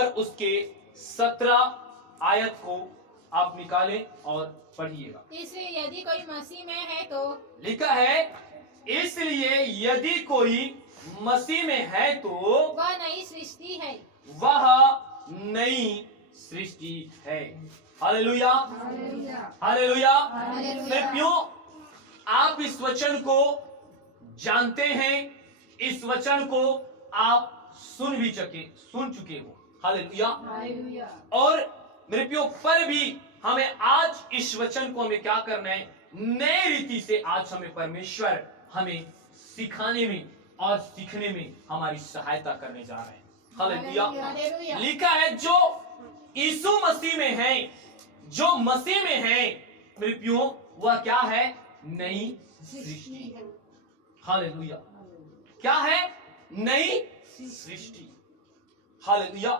और उसके 17 आयत को आप निकालें और पढ़िएगा। इसलिए यदि कोई मसीह में है तो लिखा है, इसलिए यदि कोई मसीह में है तो वह नई सृष्टि है। वह नई सृष्टि है। Hallelujah, hallelujah. प्रियो, आप इस वचन को जानते हैं, इस वचन को आप सुन चुके हो। हालेलुया। और मेरे प्रियो, पर भी हमें आज इस वचन को हमें क्या करना है, नए रीति से आज हमें परमेश्वर हमें सिखाने में और सीखने में हमारी सहायता करने जा रहे हैं। हालेलुया। लिखा है, जो यीशु मसीह में है, जो मसीह में है मेरे प्रियो, वह क्या है, नई सृष्टि। हालेलुया। क्या है, नई सृष्टि। हालेलुया।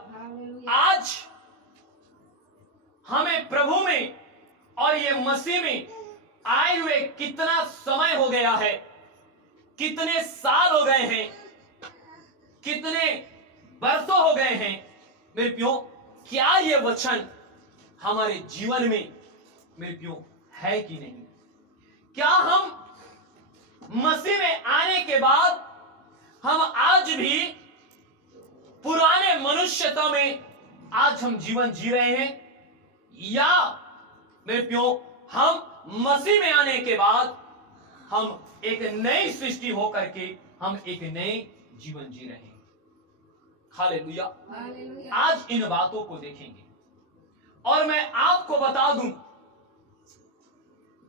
आज हमें प्रभु में और ये मसीह में आए हुए कितना समय हो गया है, कितने साल हो गए हैं, कितने बरसों हो गए हैं मेरे प्रियो, क्या ये वचन हमारे जीवन में मेरे प्रियो है कि नहीं? क्या हम मसीह में आने के बाद हम आज भी पुराने मनुष्यता में आज हम जीवन जी रहे हैं, या मेरे प्रियो हम मसीह में आने के बाद हम एक नई सृष्टि होकर के हम एक नए जीवन जी रहे हैं? हालेलुया। आज इन बातों को देखेंगे और मैं आपको बता दूं,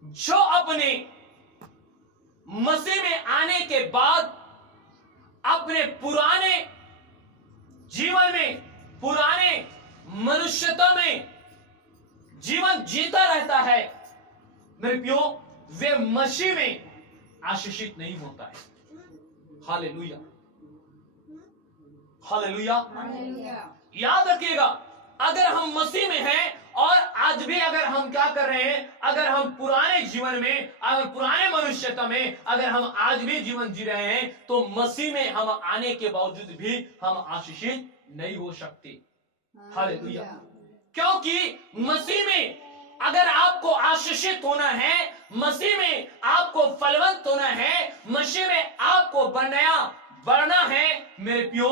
जो अपने मसीह में आने के बाद अपने पुराने जीवन में, पुराने मनुष्यता में जीवन जीता रहता है मेरे प्रियो, वे मसीह में आशीषित नहीं होता है। Hallelujah, hallelujah. याद रखिएगा, अगर हम मसीह में हैं और आज भी अगर हम क्या कर रहे हैं, अगर हम पुराने जीवन में, अगर पुराने मनुष्यता में अगर हम आज भी जीवन जी रहे हैं, तो मसीह में हम आने के बावजूद भी हम आशीषित नहीं हो सकते। हालेलुया। क्योंकि मसीह में अगर आपको आशीषित होना है, मसीह में आपको फलवंत होना है, मसीह में आपको बढ़ना है मेरे प्रियो,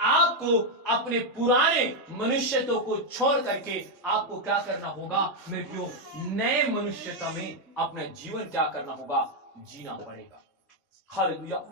आपको अपने पुराने मनुष्यत्व को छोड़ करके आपको क्या करना होगा मेरे प्रियो, नए मनुष्यता में अपना जीवन क्या करना होगा, जीना पड़ेगा। हालेलुया।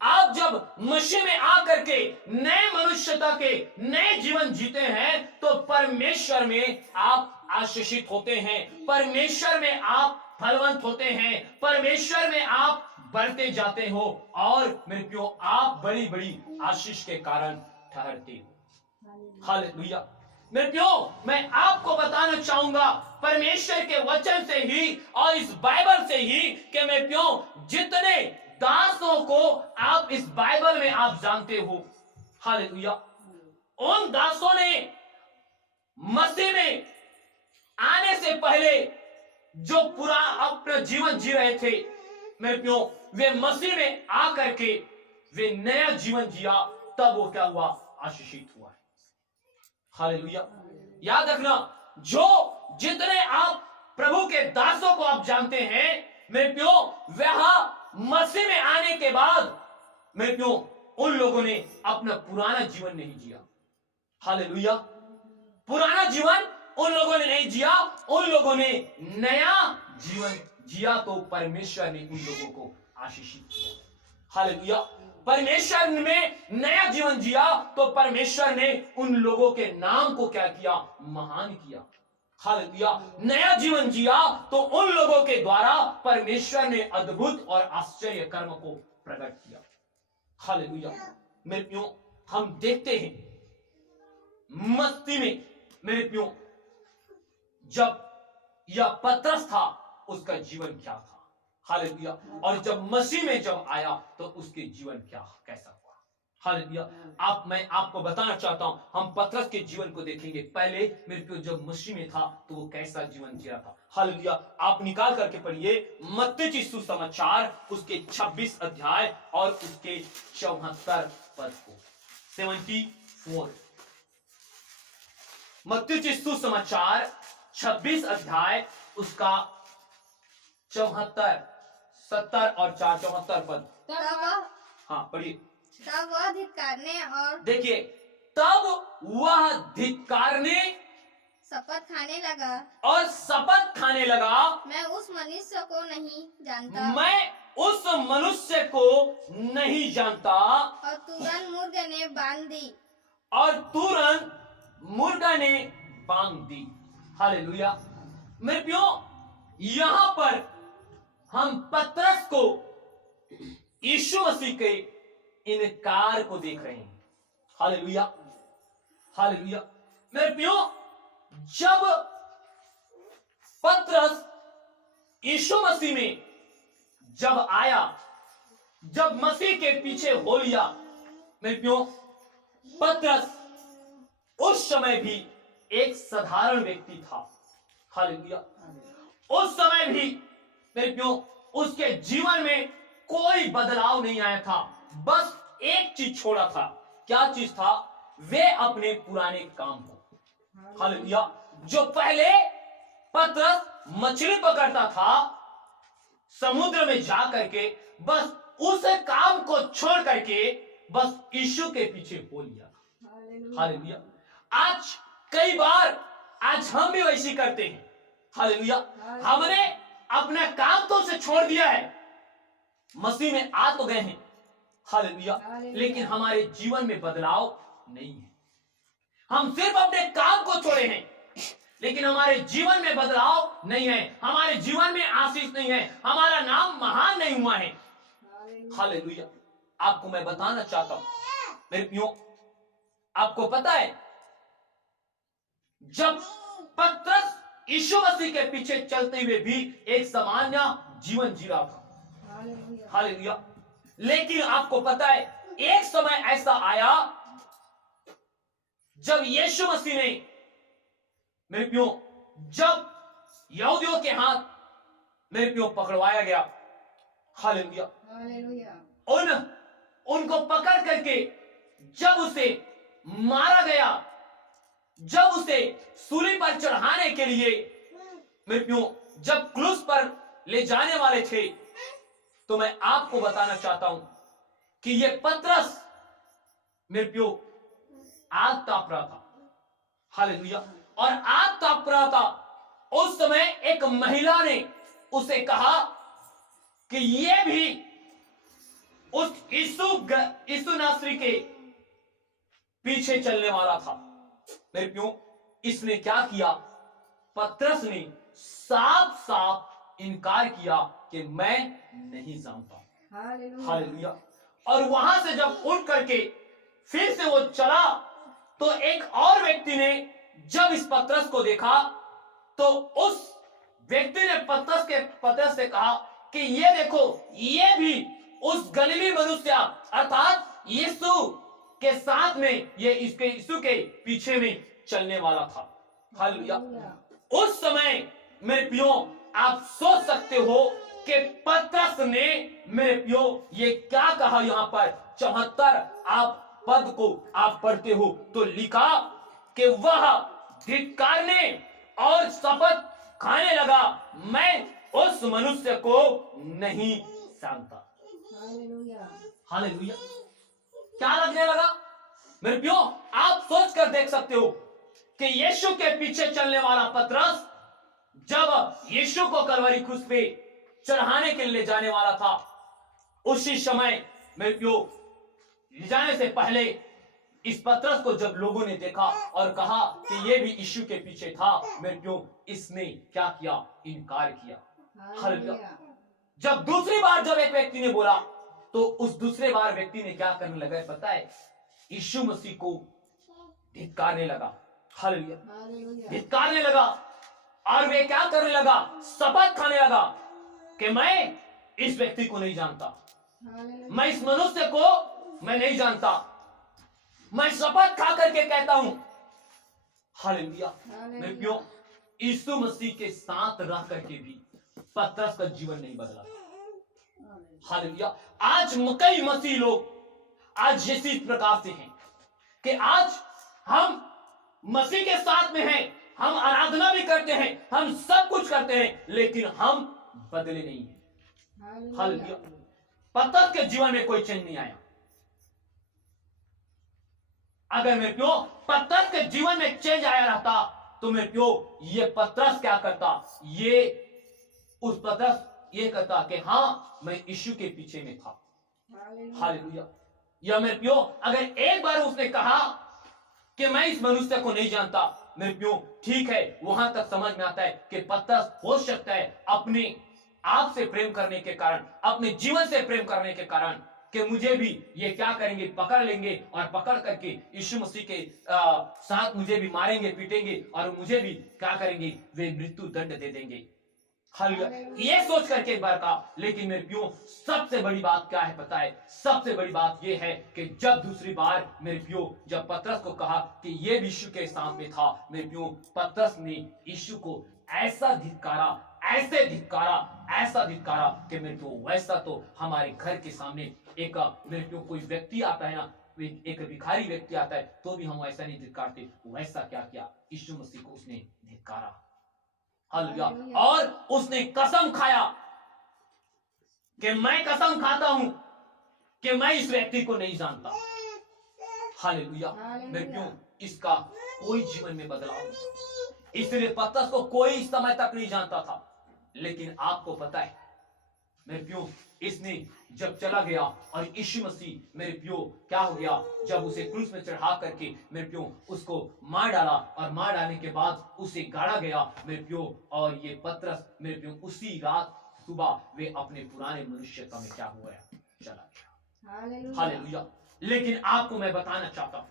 आप जब मसीह में आकर के नए मनुष्यता के नए जीवन जीते हैं, तो परमेश्वर में आप आशीषित होते हैं, परमेश्वर में आप फलवंत होते हैं, परमेश्वर में आप बढ़ते जाते हो और मेरे प्रियो आप बड़ी बड़ी आशीष के कारण ठहरते हो। हालेलुया। मेरे प्रियो, मैं आपको बताना चाहूंगा परमेश्वर के वचन से ही और इस बाइबल से ही कि मेरे प्रियो, जितने दासों को आप इस बाइबल में आप जानते हो, हालेलुया, उन दासों ने मसीह में आने से पहले जो पूरा अपना जीवन जी रहे थे मेरे प्रियो, वे मसीह में आकर के वे नया जीवन जिया, तब वो क्या हुआ, आशीषित हुआ है। हालेलुया। याद रखना, जो जितने आप प्रभु के दासों को आप जानते हैं मेरे प्रियो, वह मसीह में आने के बाद मेरे प्रियो उन लोगों ने अपना पुराना जीवन नहीं जिया। हालेलुया। पुराना जीवन उन लोगों ने नहीं जिया, उन लोगों ने नया जीवन जिया, तो परमेश्वर ने उन लोगों को आशीषित किया। हालेलुया। परमेश्वर में नया जीवन जिया तो परमेश्वर ने उन लोगों के नाम को क्या किया, महान किया। हालेलुया। नया जीवन जिया तो उन लोगों के द्वारा परमेश्वर ने अद्भुत और आश्चर्य कर्म को प्रकट किया। हालेलुया। मेरे प्रियो, हम देखते हैं मस्ती में मेरे प्रियो, जब यह पतरस था उसका जीवन क्या था। हालेलुया। और जब मसीह में जब आया तो उसके जीवन कैसा हुआ। हालेलुया। मैं आपको बताना चाहता हूं, हम पतरस के जीवन को देखेंगे। पहले मेरे प्रियो जब मसीह में था तो वो कैसा जीवन जिया था। हालेलुया। आप निकाल करके पढ़िए मत्ती की सुसमाचार उसके 26 अध्याय और उसके 74 पद को। 74 मत्ती की सुसमाचार 26 अध्याय उसका 74, 70 और 4, 74 पद। तब तब वह वह हाँ पढ़िए। तब वह धिक्कारने और देखिए, तब वह धिक्कारने शपथ खाने लगा, और शपथ खाने लगा, मैं उस मनुष्य को नहीं जानता। मैं उस मनुष्य को नहीं जानता। और तुरंत मुर्गे ने बांध दी। और तुरंत मुर्गा ने बांध दी। हालेलुया। मेरे प्यो, यहां पर हम पतरस को यीशु मसीह के इनकार को देख रहे हैं। Hallelujah, hallelujah. मेरे प्यो, जब पतरस यीशु मसीह में जब आया, जब मसीह के पीछे हो लिया, मेरे प्यो, पतरस उस समय भी एक साधारण व्यक्ति था। हालेलुया। उस समय भी मेरे प्यो, उसके जीवन में कोई बदलाव नहीं आया था। बस एक चीज छोड़ा था। क्या चीज था? वे अपने पुराने काम को। हालेलुया। जो पहले पतरस मछली पकड़ता था समुद्र में जा करके, बस उस काम को छोड़ करके बस यीशु के पीछे हो लिया। हालेलुया। आज कई बार आज हम भी वैसी करते हैं। हालेलुया। हमने अपना काम तो उसे छोड़ दिया है, मसीह में आ तो गए हैं। हालेलुया। लेकिन हमारे जीवन में बदलाव नहीं है। हम सिर्फ अपने काम को छोड़े हैं, लेकिन हमारे जीवन में बदलाव नहीं है। हमारे जीवन में आशीष नहीं है। हमारा नाम महान नहीं हुआ है। हालेलुया। आपको मैं बताना चाहता हूं मेरे प्रियो, आपको पता है जब पतरस यीशु मसीह के पीछे चलते हुए भी एक सामान्य जीवन जी रहा था। हालेलुया। लेकिन आपको पता है एक समय ऐसा आया जब यीशु मसीह ने, मेरे प्रियो, जब यहूदियों के हाथ मेरे प्रियो पकड़वाया गया। हालेलुया। उनको पकड़ करके जब उसे मारा गया, जब उसे सूली पर चढ़ाने के लिए मेरे प्रियो जब क्रूस पर ले जाने वाले थे, तो मैं आपको बताना चाहता हूं कि ये पतरस मेरे प्रियो आग ताप रहा था। हालेलुया। और आग ताप रहा था। उस समय एक महिला ने उसे कहा कि ये भी उस यीशु नासरी के पीछे चलने वाला था। मेरे प्रियो, इसने क्या किया? पतरस ने साफ साफ इनकार किया कि मैं नहीं जानता। हालेलुया। और वहां से जब उठ करके फिर से वो चला, तो एक और व्यक्ति ने जब इस पतरस को देखा, तो उस व्यक्ति ने पतरस से कहा कि ये देखो, ये भी उस गलीली मनुष्य अर्थात यीशु के साथ में, ये इसके यीशु के पीछे में चलने वाला था। हालेलुया। उस समय मेरे प्रियो आप सोच सकते हो कि पतरस ने, मेरे प्रियो, ये क्या कहा यहां पर 74 आप पद को आप पढ़ते हो तो लिखा कि वह धिक्कारने और शपथ खाने लगा, मैं उस मनुष्य को नहीं जानता। हालेलुया। क्या लगने लगा? मेरे प्रियो, आप सोच कर देख सकते हो कि यीशु के पीछे चलने वाला पतरस जब यीशु को कलवरी क्रूस पे चढ़ाने के लिए जाने वाला था, उसी समय मेरे प्रियो ले जाने से पहले इस पतरस को जब लोगों ने देखा और कहा कि ये भी यीशु के पीछे था, मेरे प्रियो इसने क्या किया? इनकार किया। हालेलुया। जब दूसरी बार जब एक व्यक्ति ने बोला, तो उस दूसरे बार व्यक्ति ने क्या करने लगा पता है? यीशु मसीह को धिक्कारने लगा। हालेलुया। धिक्कारने लगा। और वे क्या करने लगा? शपथ खाने लगा कि मैं इस व्यक्ति को नहीं जानता, मैं इस मनुष्य को मैं नहीं जानता। मैं शपथ खा करके कहता हूं। हालेलुया। मेरे प्रियो, यीशु मसीह के साथ रह करके भी पतरस का जीवन नहीं बदला। हालेलुया। आज कई मसीह लोग आज इसी प्रकार से हैं कि आज हम मसीह के साथ में हैं, हम आराधना भी करते हैं, हम सब कुछ करते हैं, लेकिन हम बदले नहीं हैं। हालेलुया। पतरस के जीवन में कोई चेंज नहीं आया। अगर मेरे प्यो पतरस के जीवन में चेंज आया रहता तो मेरे प्यो ये पतरस क्या करता, ये उस पतरस ये कहता कि हाँ मैं यीशु के पीछे में था। हालेलुया। या मेरे प्यो अगर एक बार उसने कहा कि मैं इस मनुष्य को नहीं जानता, मेरे प्यो ठीक है, वहां तक समझ में आता है कि पतरस हो सकता है अपने आप से प्रेम करने के कारण, अपने जीवन से प्रेम करने के कारण कि मुझे भी ये क्या करेंगे, पकड़ लेंगे और पकड़ करके यीशु मसीह के साथ मुझे भी मारेंगे, पीटेंगे और मुझे भी क्या करेंगे, वे मृत्यु दंड दे देंगे। हालेलुया। ये सोच करके एक बार कहा, लेकिन मेरे प्यो सबसे बड़ी बात क्या है पता है, सबसे बड़ी बात ये है कि जब दूसरी बार मेरे प्यो जब पतरस को कहा कि ये यीशु के सामने था, मेरे प्यो पतरस ने यीशु को ऐसा धिक्कारा, ऐसे धिक्कारा, ऐसा धिक्कारा कि मेरे प्यो वैसा तो हमारे घर के सामने एक मेरे प्यो कोई व्यक्ति आता है ना, एक भिखारी व्यक्ति आता है तो भी हम ऐसा नहीं धिक्कारते, वैसा क्या किया, यीशु मसीह को उसने धिक्कारा। हालेलुया। और उसने कसम खाया कि मैं कसम खाता हूं कि मैं इस व्यक्ति को नहीं जानता। हालेलुया। मेरे क्यों इसका कोई जीवन में बदलाव नहीं, इसलिए पतरस को कोई इस समय तक नहीं जानता था, लेकिन आपको पता है मेरे प्यो इसने जब चला गया और यीशु मसीह मेरे प्यो क्या हो गया, जब उसे क्रूस में चढ़ा करके मेरे प्यो उसको मार डाला और मार डालने के बाद उसे गाड़ा गया मेरे प्यो, और ये पतरस मेरे प्यो उसी रात सुबह वे अपने पुराने मनुष्यता में क्या हुआ चला गया। हालेलुया। लेकिन आपको मैं बताना चाहता हूं,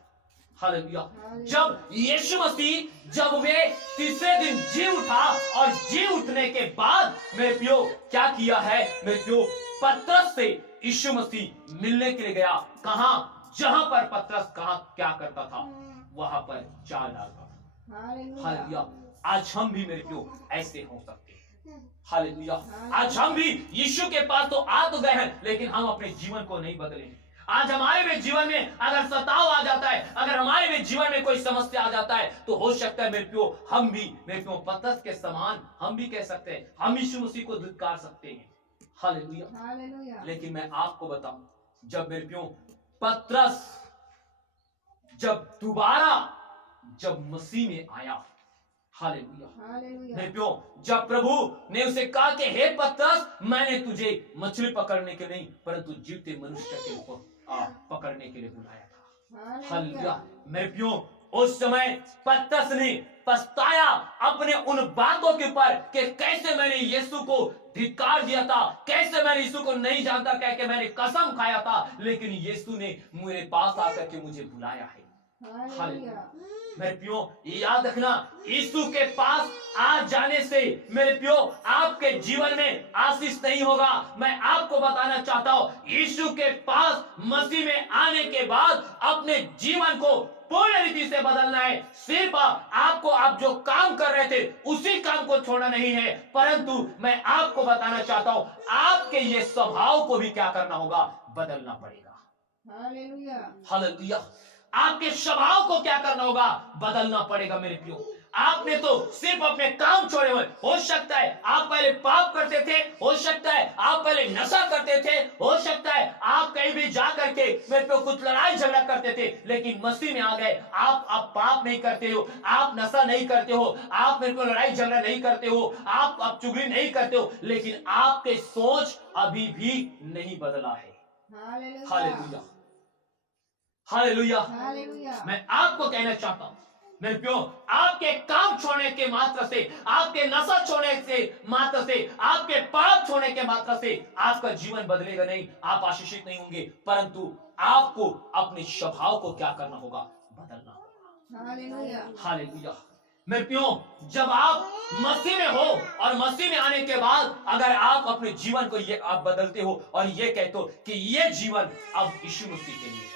हालेलुया, जब यीशु मसीह जब वे तीसरे दिन जी उठा और जी उठने के बाद मेरे प्यो क्या किया है, मेरे प्यो पतरस से यीशु मसीह मिलने के लिए गया। कहां, जहां पर पतरस कहां क्या करता था वहां पर जाल डालता था। हालेलुया। आज हम भी मेरे प्यो ऐसे हो सकते हैं। हालेलुया। आज हम भी यीशु के पास तो आ तो गए हैं, लेकिन हम अपने जीवन को नहीं बदले। आज हमारे भी जीवन में अगर सताव आ जाता है, अगर हमारे भी जीवन में कोई समस्या आ जाता है, तो हो सकता है मेरे प्यो हम भी मेरे प्यो पतरस के समान हम भी कह सकते हैं, हम यीशु मसीह को धिक्कार सकते हैं। हालेलुया। लेकिन मैं आपको बताऊं, जब मेरे प्यो पतरस जब दोबारा जब मसीह में आया, हालेलुया, मेरे प्यो जब प्रभु ने उसे कहा कि हे पतरस, मैंने तुझे मछली पकड़ने के नहीं परंतु जीवते मनुष्य के ऊपर पकड़ने के लिए बुलाया था। हालेलुया। मेरे प्यो उस समय पतरस ने पछताया अपने उन बातों के ऊपर कि कैसे मैंने यीशु को धिक्कार दिया था, कैसे मैंने यीशु को नहीं जानता, कह के मैंने कसम खाया था, लेकिन यीशु ने मेरे पास आकर के मुझे बुलाया है। हालेलुया। मेरे प्यो याद रखना, यीशु के पास आ जाने से मेरे प्यो आपके जीवन में आशीष नहीं होगा। मैं आपको बताना चाहता हूं, यीशु के पास मसीह में आने के बाद अपने जीवन को पूर्ण रीति से बदलना है। सिर्फ आपको आप जो काम कर रहे थे उसी काम को छोड़ना नहीं है, परंतु मैं आपको बताना चाहता हूं, आपके ये स्वभाव को भी क्या करना होगा, बदलना पड़ेगा। हालेलुया। आपके स्वभाव को क्या करना होगा, बदलना पड़ेगा। मेरे प्यो आपने तो सिर्फ अपने काम छोड़े हुए, हो सकता है आप पहले पाप करते थे, हो सकता है आप पहले नशा करते थे, हो सकता है आप कहीं भी जा करके मेरे पे कुछ लड़ाई झगड़ा करते थे, लेकिन मसीह में आ गए, आप पाप नहीं करते हो, आप नशा नहीं करते हो, आप मेरे को लड़ाई झगड़ा नहीं करते हो, आप चुगली नहीं करते हो, लेकिन आपके सोच अभी भी नहीं बदला है। हालेलुया। हालेलुया। मैं आपको कहना चाहता हूं मेरे प्यो, आपके काम छोड़ने के मात्र से, आपके नशा छोड़ने से मात्र से, आपके पाप छोड़ने के मात्र से आपका जीवन बदलेगा नहीं, आप आशीषित नहीं होंगे, परंतु आपको अपने स्वभाव को क्या करना होगा, बदलना होगा। हालेलुया। मेरे प्यो जब आप मसीह में हो और मसीह में आने के बाद अगर आप अपने जीवन को ये आप बदलते हो और ये कहते हो कि ये जीवन अब यीशु मसीह के लिए,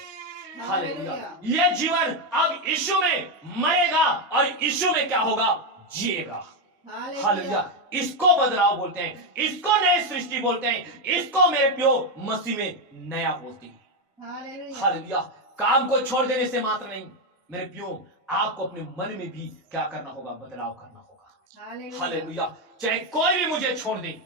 हालेलुया, ये जीवन अब यीशु में मरेगा और यीशु में क्या होगा, जिएगा। हालेलुया। इसको बदलाव बोलते हैं, इसको नई सृष्टि बोलते हैं, इसको मेरे प्यो मसीह में नया बोलते हैं। हालेलुया। काम को छोड़ देने से मात्र नहीं मेरे प्यो, आपको अपने मन में भी क्या करना होगा, बदलाव करना होगा। हालेलुया। चाहे कोई भी मुझे छोड़ दे,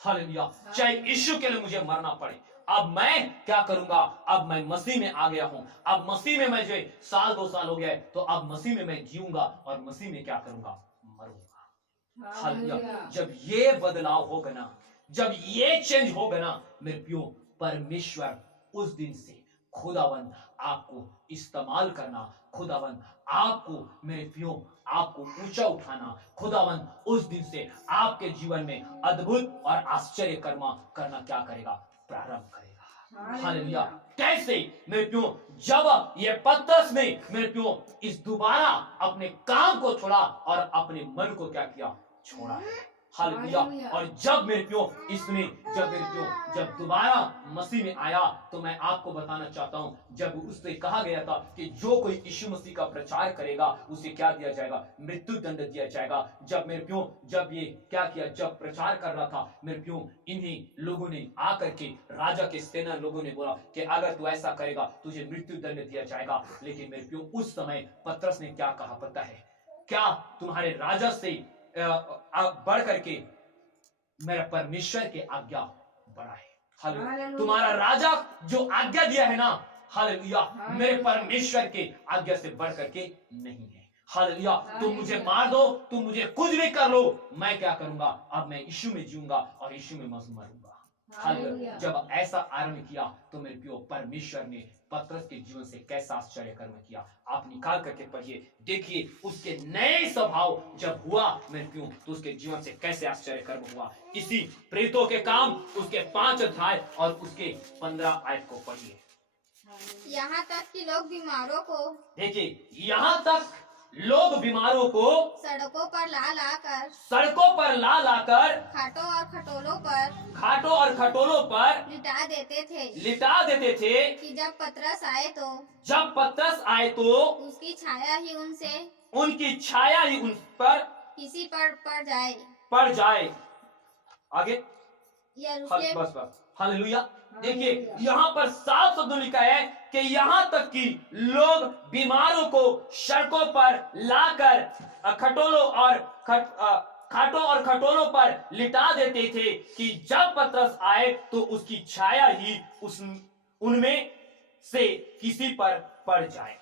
हालेलुया, चाहे यीशु के लिए मुझे मरना पड़े, अब मैं क्या करूंगा, अब मैं मसीह में आ गया हूं, अब मसीह में मैं जो साल 2 साल हो गया, तो अब मसीह में मैं जीऊंगा और मसीह में क्या करूंगा, मरूंगा। हालेलुया। जब ये बदलाव होगा ना, जब ये चेंज होगा ना मेरे प्रियो, परमेश्वर उस दिन से खुदावन आपको इस्तेमाल करना, खुदावन आपको मेरे प्रियो आपको ऊंचा उठाना, खुदावन उस दिन से आपके जीवन में अद्भुत और आश्चर्य कर्म करना क्या करेगा, प्रारंभ करेगा। हालेलुया। कैसे मेरे प्रियो, जब ये पतरस ने मेरे प्रियो इस दोबारा अपने काम को छोड़ा और अपने मन को क्या किया, छोड़ा है। हालेलुया। और जब मेरे प्रियो इसने जब दोबारा मसीह में आया, तो मैं आपको बताना चाहता हूं, जब उससे कहा गया था कि जो कोई यीशु मसीह का प्रचार करेगा उसे क्या दिया जाएगा, मृत्यु दंड दिया जाएगा। जब मेरे प्रियो जब ये क्या किया, जब प्रचार कर रहा था मेरे प्रियो, इन्हीं लोगों ने आकर के, राजा के सेना लोगों ने बोला कि अगर तू ऐसा करेगा तुझे मृत्यु दंड दिया जाएगा। लेकिन मेरे प्रियो उस समय पतरस ने क्या कहा पता है, क्या तुम्हारे राजा से बढ़ करके मेरा परमेश्वर की आज्ञा बड़ा है। हालेलुया। तुम्हारा राजा जो आज्ञा दिया है ना, हालेलुया, मेरे परमेश्वर के आज्ञा से बढ़ करके नहीं है। हालेलुया। तुम मुझे मार दो, तुम मुझे कुछ भी कर लो, मैं क्या करूंगा, अब मैं यीशु में जीऊंगा और यीशु में मरूंगा। हालेलुया। जब ऐसा आरंभ किया तो मेरे प्रियो परमेश्वर ने पतरस के जीवन से कैसा आश्चर्य कर्म किया, आप निकाल करके पढ़िए, देखिए उसके नए स्वभाव जब हुआ मेरे प्रियो, तो उसके जीवन से कैसे आश्चर्य कर्म हुआ। इसी प्रेरितों के काम उसके 5 अध्याय और उसके 15 आयत को पढ़िए। यहाँ तक कि लोग बीमारों को, देखिए यहाँ तक लोग बीमारों को सड़कों पर ला लाकर खाटों और खटोलों पर लिटा देते थे कि जब पतरस आए तो उसकी छाया ही उन पर किसी पर पड़ जाए। आगे बस हालेलुया। देखिए यहाँ पर साफ शब्दों लिखा है कि यहाँ तक कि लोग बीमारों को सड़कों पर लाकर खाटों और खटोलों पर लिटा देते थे कि जब पतरस आए तो उसकी छाया ही उनमें से किसी पर पड़ जाए।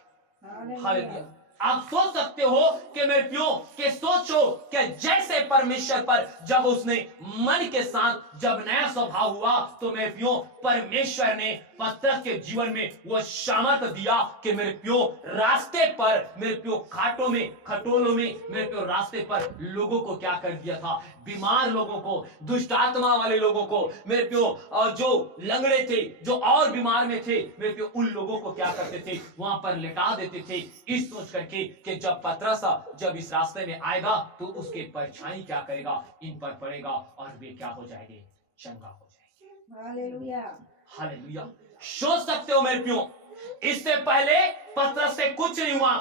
हालेलुया। आप सोच सकते हो कि मेरे प्रियो के सोचो कि जैसे परमेश्वर पर जब उसने मन के साथ जब नया स्वभाव हुआ, तो मेरे प्रियो परमेश्वर ने पतरस के जीवन में वो सामर्थ दिया कि मेरे प्रियो रास्ते पर, मेरे प्रियो खाटों में खटोलों में, मेरे प्रियो रास्ते पर लोगों को क्या कर दिया था, बीमार लोगों को, दुष्ट आत्मा वाले लोगों को, मेरे प्रियो जो लंगड़े थे, जो और बीमार में थे, मेरे प्रियो उन लोगों को क्या करते थे, वहां पर लिटा देते थे, इस सोच करके कि जब पतरस जब इस रास्ते में आएगा तो उसके परछाई क्या करेगा, इन पर पड़ेगा और वे क्या हो जाएंगे, चंगा हो जाएंगे। हालेलुया। हालेलुया। सोच सकते हो मेरे प्रियो, इससे पहले पतरस से कुछ नहीं हुआ।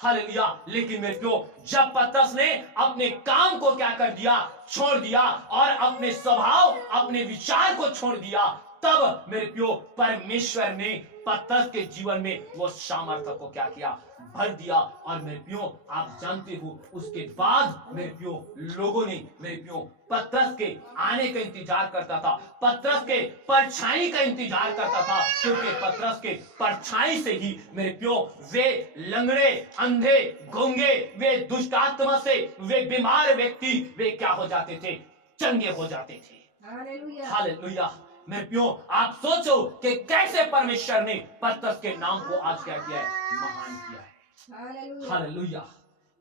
हालेलुया। लेकिन मेरे प्रियो जब पतरस ने अपने काम को क्या कर दिया, छोड़ दिया, और अपने स्वभाव, अपने विचार को छोड़ दिया, तब मेरे प्रियो परमेश्वर ने पतरस के जीवन में वो सामर्थ्य को क्या किया, भर दिया। और मेरे प्रियो आप जानते हो उसके बाद मेरे प्रियो लोगों ने मेरे प्रियो पतरस के आने का इंतजार करता था, पतरस के परछाई का इंतजार करता था, क्योंकि पतरस के परछाई से ही मेरे प्रियो वे लंगड़े, अंधे, गूंगे, वे दुष्ट आत्मा से, वे बीमार व्यक्ति, वे क्या हो जाते थे, चंगे हो जाते थे। हालेलुया। हालेलुया। मेरे प्रियो आप सोचो कि कैसे परमेश्वर ने पतरस के नाम को आज क्या किया है, महान किया है। हालेलुया।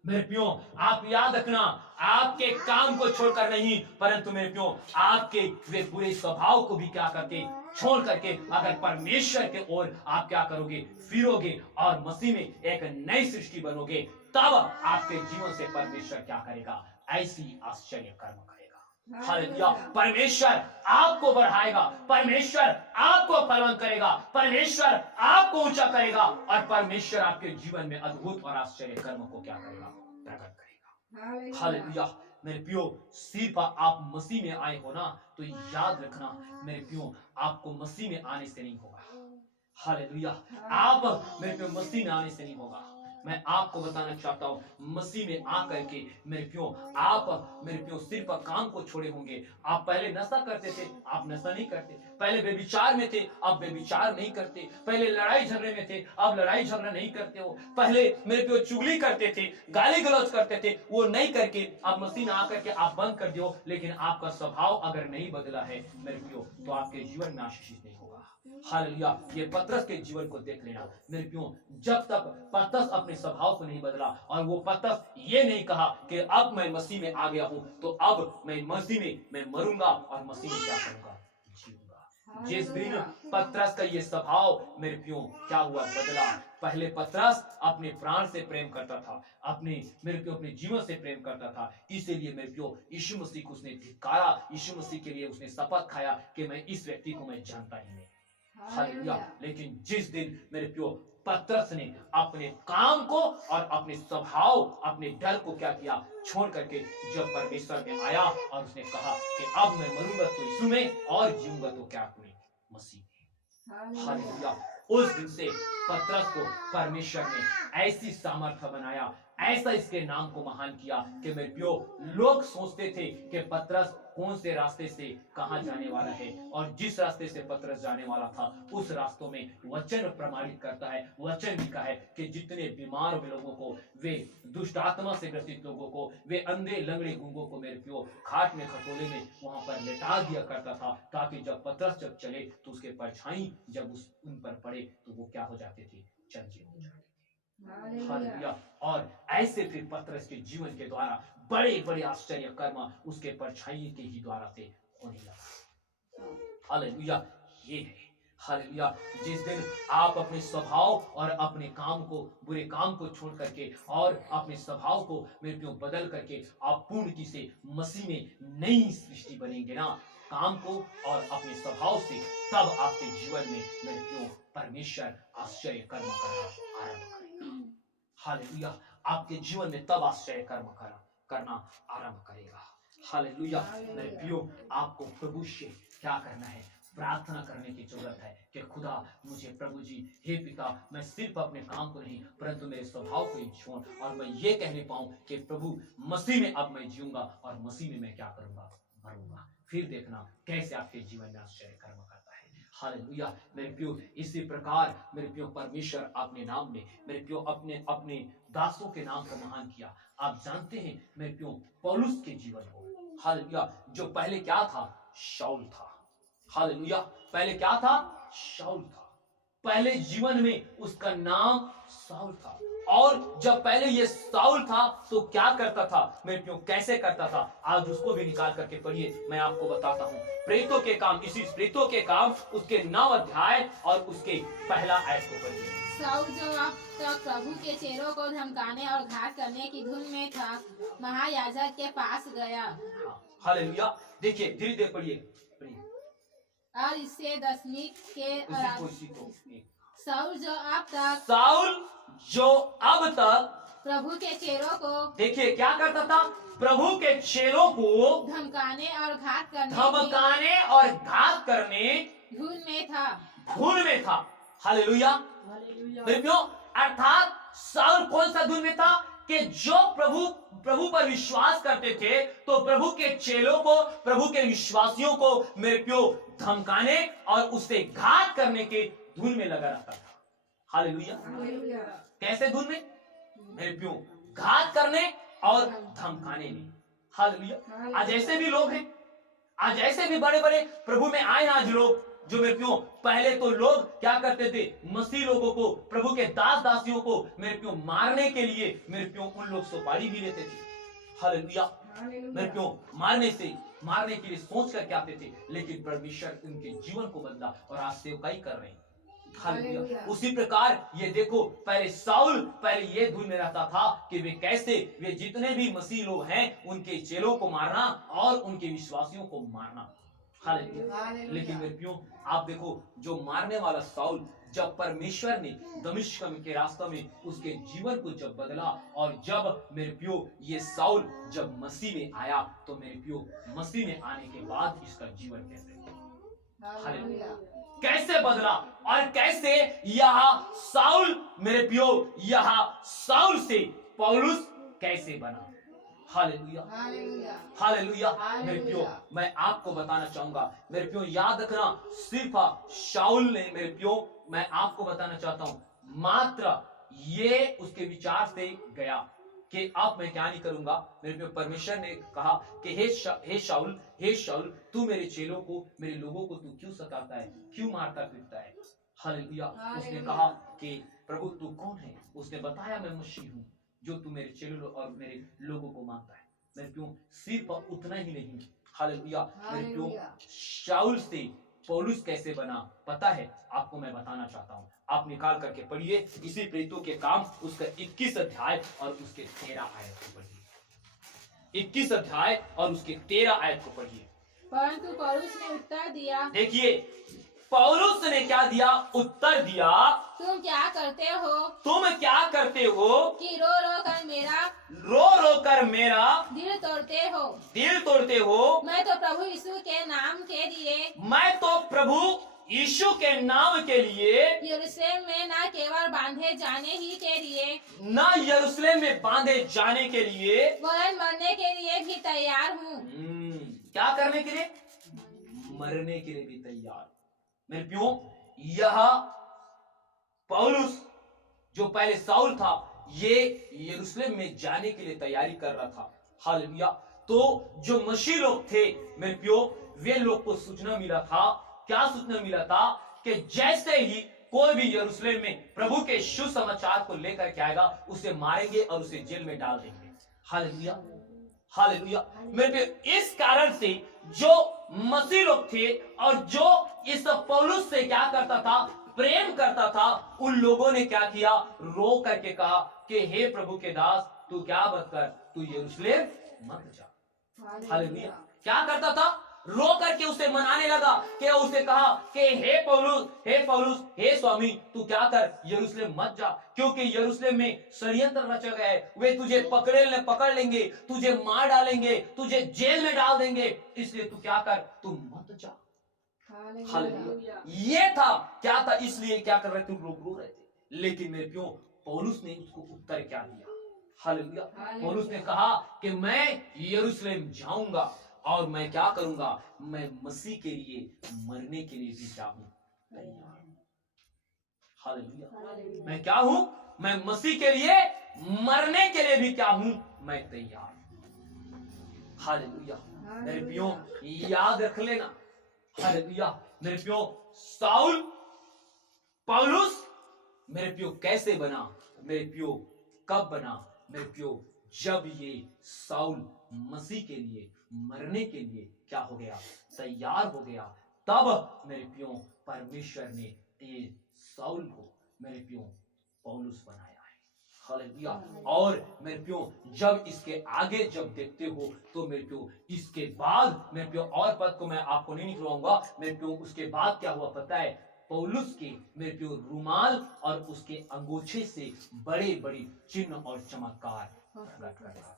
मेरे प्रियो आप याद रखना, आपके काम को छोड़कर नहीं, परंतु मेरे प्रियो आपके वे बुरे स्वभाव को भी क्या करके छोड़ करके अगर परमेश्वर के ओर आप क्या करोगे, फिरोगे और मसीह में एक नई सृष्टि बनोगे, तब आपके जीवन से परमेश्वर क्या करेगा, ऐसी आश्चर्य कर्म करेगा। हालेलुया। परमेश्वर आपको बढ़ाएगा, परमेश्वर आपको फलवंत करेगा, परमेश्वर आपको ऊंचा करेगा, और परमेश्वर आपके जीवन में अद्भुत और आश्चर्य कर्म को क्या करेगा, प्रकट करेगा। हालेलुया। मेरे प्रियो सिर्फ आप मसीह में आए हो ना, तो याद रखना मेरे प्रियो आपको मसीह में आने से नहीं होगा। हालेलुया। आप मेरे प्रियो मसीह में आने से नहीं होगा। मैं आपको बताना चाहता हूँ, मसीह में आकर के मेरे प्यो आप मेरे प्यो सिर्फ काम को छोड़े होंगे। आप पहले नशा करते थे, आप नशा नहीं करते। पहले बेविचार में थे, अब बेविचार नहीं करते। पहले लड़ाई झगड़े में थे, अब लड़ाई झगड़ा नहीं करते हो। पहले मेरे प्यो चुगली करते थे, गाली गलौज करते थे, वो नहीं करके अब मसीह में आकर के आप बंद कर दियो। लेकिन आपका स्वभाव अगर नहीं बदला है मेरे प्यो, तो आपके जीवन में आशीषित नहीं होगा। हालेलुया। ये पतरस के जीवन को देख लेना मेरे प्यो, जब तक पतरस अपने स्वभाव को नहीं बदला और वो पतरस ये नहीं कहा कि अब मैं मसीह में आ गया हूं, तो अब मैं मसीह में मैं मरूंगा और मसीह में क्या करूंगा, जीऊंगा। जिस दिन पतरस का ये स्वभाव मेरे प्यो क्या हुआ, बदला। पहले पतरस अपने प्राण से प्रेम करता था, अपने मेरे प्यो अपने जीवन से प्रेम करता था। इसीलिए मेरे प्यो यीशु मसीह को उसने धिक्कारा, यीशु मसीह के लिए उसने शपथ खाया कि मैं इस व्यक्ति को मैं जानता ही नहीं। हालेलुया। लेकिन जिस दिन मेरे प्यो पतरस ने अपने काम को और अपने स्वभाव, अपने डर को क्या किया, छोड़ करके जब परमेश्वर में आया और उसने कहा कि अब मैं मरूंगा तो यीशु में और जीऊंगा तो क्या करूं, मसीह में। हालेलुया। उस दिन से पतरस को परमेश्वर ने ऐसी सामर्थ्य बनाया, ऐसा इसके नाम को महान किया कि मेरे प्यो लोग सोचते थे कि पतरस कौन से रास्ते से कहां जाने वाला है, और जिस रास्ते से पतरस जाने वाला था उस रास्तों में वचन प्रमाणित करता है। वचन लिखा है कि जितने बीमार हुए लोगों को, वे दुष्ट आत्मा से ग्रसित लोगों को, वे अंधे लंगड़े गूंगों को मेरे प्यो खाट में खटोले में वहां पर लेटा दिया करता था, ताकि जब पतरस जब चले तो उसके परछाई जब उन पर पड़े तो वो क्या हो जाते थे, चंचल हो जाते थे। हालेलुया। और ऐसे फिर पतरस के जीवन के द्वारा बड़े बड़े आश्चर्य कर्म उसके परछाई के ही द्वारा से होने लगा। हालेलुया। ये है हालेलुया। जिस दिन आप अपने स्वभाव और अपने काम को, बुरे काम को छोड़ करके और अपने स्वभाव को मेरे प्यो बदल करके आप पूर्ण से मसीह में नई सृष्टि बनेंगे ना, काम को और अपने स्वभाव से, तब आपके जीवन में मेरे प्यो परमेश्वर आश्चर्य कर्म करना आरंभ करेगा। हालेलुया। आपके जीवन में तब आश्चर्य कर्म करना आरंभ करेगा। हालेलुया। मेरे प्रियो, आपको प्रभु से क्या करना है, प्रार्थना करने की जरूरत है कि खुदा मुझे, प्रभु जी, हे पिता, मैं सिर्फ अपने काम को नहीं परंतु मेरे स्वभाव को ही छोड़, और मैं ये कहने पाऊं कि प्रभु मसीह में अब मैं जीऊंगा और मसीह में मैं क्या करूंगा, मरूंगा। फिर देखना कैसे आपके जीवन में आश्चर्य कर्म करता है। हालेलुया। मेरे प्रियो, इसी प्रकार मेरे प्रियो परमेश्वर अपने नाम में मेरे प्रियो अपने अपने दासों के नाम को महान किया। आप जानते हैं मेरे प्रियो पौलुस के जीवन को, हालेलुया, जो पहले क्या था, शाऊल था। हालेलुया। पहले क्या था, शाऊल था। पहले जीवन में उसका नाम शाऊल था, और जब पहले ये शाऊल था तो क्या करता था मेरे प्रियो, कैसे करता था, आज उसको भी निकाल करके पढ़िए, मैं आपको बताता हूँ। प्रेरितों के काम, इसी प्रेरितों के काम उसके 9 अध्याय और उसके पहला आयत को पढ़िए। शाऊल जो अब तक प्रभु के चेलों को धमकाने और घात करने की धुन में था, महायाजक के पास गया। हालेलुया। देखिए, धीरे धीरे पढ़िए। और इससे 10वीं के शाऊल जो अब तक प्रभु के चेलों को, देखिए क्या करता था, प्रभु के चेलों को धमकाने और घात करने धुन में था। हालेलुया। अर्थात शाऊल कौन सा धुन में था, कि जो प्रभु पर विश्वास करते थे, तो प्रभु के चेलों को, प्रभु के विश्वासियों को मेरे प्यो धमकाने और उससे घात करने के धुन में लगा रहता था। हालेलुया। कैसे धुन में, मेरे प्यो घात करने और धमकाने में। हालेलुया। आज ऐसे भी लोग हैं, आज ऐसे भी बड़े बड़े प्रभु में आए आज लोग, जो मेरे प्यो पहले तो लोग क्या करते थे, मसीह लोगों को, प्रभु के दास दासियों को मेरे प्यो मारने के लिए मेरे प्यो उन लोग सुपारी भी लेते थे। हालेलुया। मेरे प्यो मारने के लिए सोच करके आते थे, लेकिन परमेश्वर उनके जीवन को बदला और आज सेवकाई कर रहे हैं। हालेलुया। उसी प्रकार ये देखो, पहले शाऊल पहले ये धुन में रहता था कि वे कैसे, वे जितने भी मसीह लोग हैं उनके चेलों को मारना और उनके विश्वासियों को मारना। हालेलुया। लेकिन मेरे प्यो, आप देखो, जो मारने वाला शाऊल, जब परमेश्वर ने दमिश्क के रास्ते में उसके जीवन को जब बदला, और जब मेरे प्यो ये शाऊल जब मसीह में आया, तो मेरे प्यो मसीह में आने के बाद इसका जीवन कैसे, हालेलुया। कैसे बदला और कैसे यहाँ साउल मेरे प्यो, यहाँ साउल से पौलुस कैसे बना। Hallelujah hallelujah. मेरे प्यो, मैं आपको बताना चाहूंगा मेरे प्यो, याद रखना, सिर्फ शाऊल ने मेरे प्यो, मैं आपको बताना चाहता हूं, मात्र ये उसके विचार से गया कि अब मैं क्या नहीं करूंगा। मेरे प्यो, परमेश्वर ने कहा कि हे शाऊल, तू मेरे चेलों को, मेरे लोगों को तू क्यों सताता है, क्यों मारता पीटता है। हालेलुया। उसने कहा कि प्रभु तू कौन है। उसने बताया मैं मसीह हूं जो तू मेरे चेलों और मेरे लोगों को मानता है। मेरे प्यो, सिर्फ उतना ही नहीं, हालेलुया, मेरे प्यो, शाऊल से पौलुस कैसे बना पता है आपको, मैं बताना चाहता हूं। आप निकाल करके पढ़िए इसी प्रेरितों के काम उसका 21 अध्याय और उसके 13 आयत को पढ़िए। 21 अध्याय और उसके 13 आयत को पढ़िए। परंतु पौलुस ने उत्तर दिया, देखिए पौलुस ने क्या दिया, उत्तर दिया, तुम क्या करते हो कि रो रो कर मेरा दिल तोड़ते हो। मैं तो प्रभु यीशु के नाम के लिए यरूशलेम में न केवल बांधे जाने के लिए वरन मरने के लिए भी तैयार हूँ। क्या करने के लिए, मरने के लिए भी तैयार। मेरे प्यो, यह पौलुस जो पहले साउल था, ये यरूशलेम में जाने के लिए तैयारी कर रहा था। हालेलुया। तो जो मसीह लोग थे मेरे प्यो, वे लोग को सूचना मिला था, क्या सूचना मिला था कि जैसे ही कोई भी यरूशलेम में प्रभु के सुसमाचार को लेकर के आएगा, उसे मारेंगे और उसे जेल में डाल देंगे। Hallelujah hallelujah. मेरे प्यो, इस कारण से जो मसीह लोग थे और जो इस पौलुस से क्या करता था, प्रेम करता था, उन लोगों ने क्या किया, रो करके कहा कि हे प्रभु के दास, तू क्या मत कर, तू यरूशलेम मत जा। हालेलुया। क्या करता था, रो करके उसे मनाने लगा कि उसे कहा कि हे पौलुस, हे स्वामी, तू क्या कर, यरूशलेम मत जा, क्योंकि यरूशलेम में षड्यंत्र रचा गया है, वे तुझे पकड़ लेंगे, तुझे मार डालेंगे, तुझे जेल में डाल देंगे, इसलिए तू क्या कर, तू मत जा। हालेलुया। ये था, क्या था, इसलिए क्या कर रहे थे, लोग रो रहे थे। लेकिन मेरे प्यो, पौलुस ने उसको उत्तर क्या दिया। हालेलुया। पौलुस ने कहा कि मैं यरूशलेम जाऊंगा और मैं क्या करूंगा, मैं मसीह के लिए मरने के लिए भी क्या हूं, तैयार। हालेलुया। मैं क्या हूं, मैं मसीह के लिए मरने के लिए भी क्या हूं, मैं तैयार। हालेलुया। मेरे प्यो, याद रख लेना। हालेलुया। मेरे प्यो, साउल पौलुस मेरे प्यो कैसे बना, मेरे प्यो कब बना, मेरे प्यो जब ये साउल मसीह के लिए मरने के लिए क्या हो गया, तैयार हो गया, तब मेरे प्यो परमेश्वर ने ये साउल को मेरे प्यो पौलुस बनाया है। हालेलुया। और मेरे प्यो जब इसके आगे जब देखते हो तो मेरे प्यो इसके बाद मेरे प्यो, और पद को मैं आपको नहीं निकलवाऊंगा, मेरे प्यो उसके बाद क्या हुआ पता है, पौलुस के मेरे प्यो रुमाल और उसके अंगूछे से बड़े बड़े चिन्ह और चमत्कार प्रकट कर रहा था।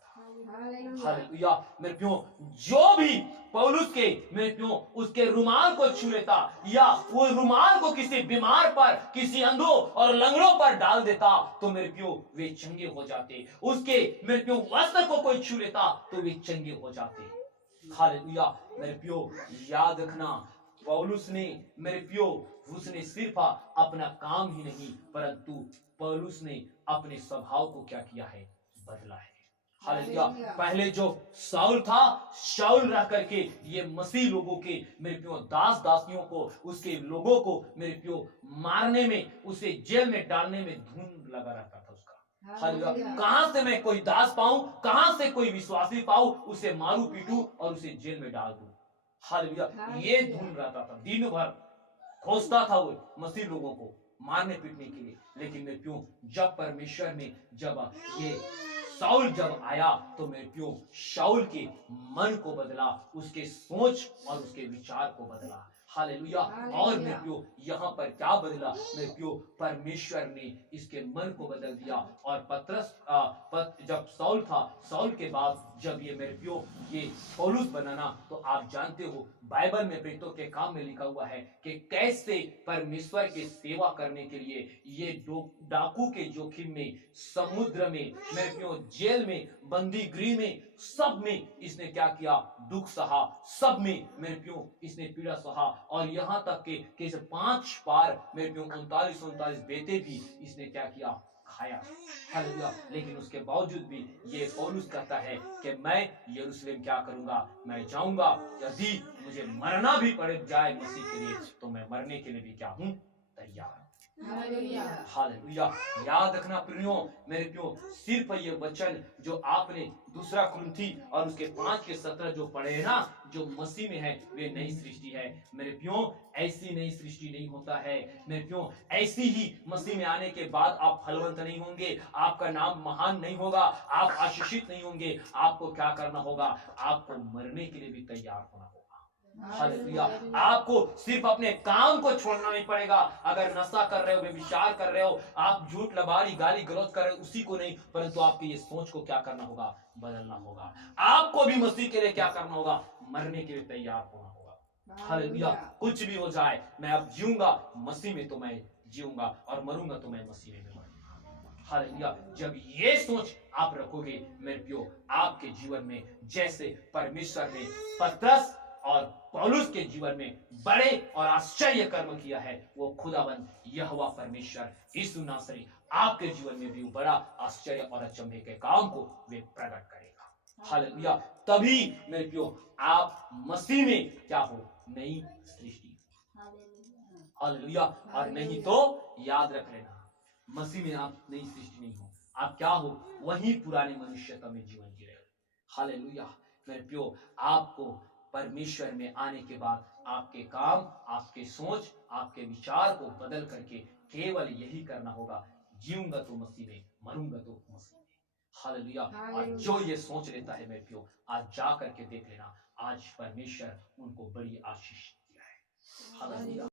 हालेलुया। मेरे प्यो, जो भी पौलुस के मेरे प्यो उसके रुमाल को छू लेता या वो रुमाल को किसी बीमार पर, किसी अंधों और लंगड़ों पर डाल देता, तो मेरे प्यो वे चंगे हो जाते। उसके मेरे प्यो वस्त्र को कोई छू लेता तो वे चंगे हो जाते। हालेलुया। मेरे प्यो, याद रखना, पौलुस ने मेरे प्यो, उसने सिर्फ अपना काम ही नहीं, परंतु पौलुस ने अपने स्वभाव को क्या किया है, बदला है। हालेलुया। पहले जो साउल था, शाऊल रह करके ये मसीह लोगों के मेरे प्यो दास दासियों को, उसके लोगों को मेरे प्यो मारने में, उसे जेल में डालने में धुन लगा रहता था उसका। हालेलुया। कहां से मैं कोई दास पाऊं, कहां से कोई विश्वासी पाऊं, उसे मारू पीटू और उसे जेल में डाल दूं। हालेलुया। ये धुन रहता था, दिन भर खोजता था वो मसीह लोगों को मारने पीटने के लिए। लेकिन मेरे प्यो जब परमेश्वर ने जब ये साउल जब आया तो मेरे प्यो शाऊल के मन को बदला, उसके सोच और उसके विचार को बदला। हालेलुया। और मेरे प्रियो यहाँ पर क्या बदला मेरे प्रियो, परमेश्वर ने इसके मन को बदल दिया। और पतरस जब साउल था, साउल के बाद जब ये मेरे प्रियो ये पौलुस बनाना, तो आप जानते हो बाइबल में प्रेरितों के काम में लिखा हुआ है कि कैसे परमेश्वर की सेवा करने के लिए ये डाकू के जोखिम में, समुद्र में, मेरे प्रियो जेल में, बंदी गृह में, सब में इसने क्या किया, दुख सहा, सब में मेरे प्रियो इसने पीड़ा सहा। और यहाँ तक कि 5 बार मेरे प्रियो 39 बेटे भी इसने क्या किया, खाया। हालेलुया। लेकिन उसके बावजूद भी ये पौलुस कहता है कि मैं यरूशलेम क्या करूंगा, मैं जाऊंगा, यदि मुझे मरना भी पड़ जाए मसीह के लिए, तो मैं मरने के लिए भी क्या हूं, तैयार। हालेलुया। याद रखना प्रियो, मेरे प्रियो, सिर्फ ये वचन जो आपने 2 कुरिन्थी और उसके 5:17 जो पढ़े हैं ना, जो मसीह में है वे नई सृष्टि है। मेरे प्रियो, ऐसी नई सृष्टि नहीं होता है मेरे प्रियो। ऐसी ही मसीह में आने के बाद आप फलवंत नहीं होंगे, आपका नाम महान नहीं होगा, आप आशीषित नहीं होंगे। आपको क्या करना होगा, आपको मरने के लिए भी तैयार होना होगा। हालेलुया। आपको सिर्फ अपने काम को छोड़ना नहीं पड़ेगा। अगर नशा कर रहे हो, व्यभिचार कर रहे हो, आप झूठ लबाड़ी गाली गलौज कर रहे हो, उसी को नहीं, परंतु आपकी ये सोच को क्या करना होगा, बदलना होगा। आपको भी मसीह के लिए क्या करना होगा, मरने के लिए तैयार होना होगा। हालेलुया। कुछ भी हो जाए, मैं अब जीऊंगा मसीह में, तो मैं जीऊंगा, और मरूंगा तो मैं मसीह में मरूंगा। हालेलुया। जब ये सोच आप रखोगे मेरे प्रियो, आपके जीवन में जैसे परमेश्वर ने पतरस और पौलुस के जीवन में बड़े और आश्चर्य कर्म किया है, वो खुदाबंद यहोवा परमेश्वर यीशु नासरी आपके जीवन में भी बड़ा आश्चर्य और अचंभे के काम को वे प्रकट करेगा। हालेलुया। तभी मेरे प्रियो आप मसीह में क्या हो, नई सृष्टि। हालेलुया। और नहीं तो याद रख लेना, मसीह में आप नई सृष्टि नहीं हो, आप क्या हो, वही पुराने मनुष्यता में जीवन जी रहे हो। हालेलुया। मेरे प्रियो, आपको परमेश्वर में आने के बाद आपके काम, आपके सोच, आपके विचार को बदल करके केवल यही करना होगा, जीऊंगा तो मसीह में, मरूंगा तो मसीह में। हालेलुया। और जो ये सोच लेता है मेरे प्रियो, आज जा करके देख लेना, आज परमेश्वर उनको बड़ी आशीष दिया है। हालेलुया।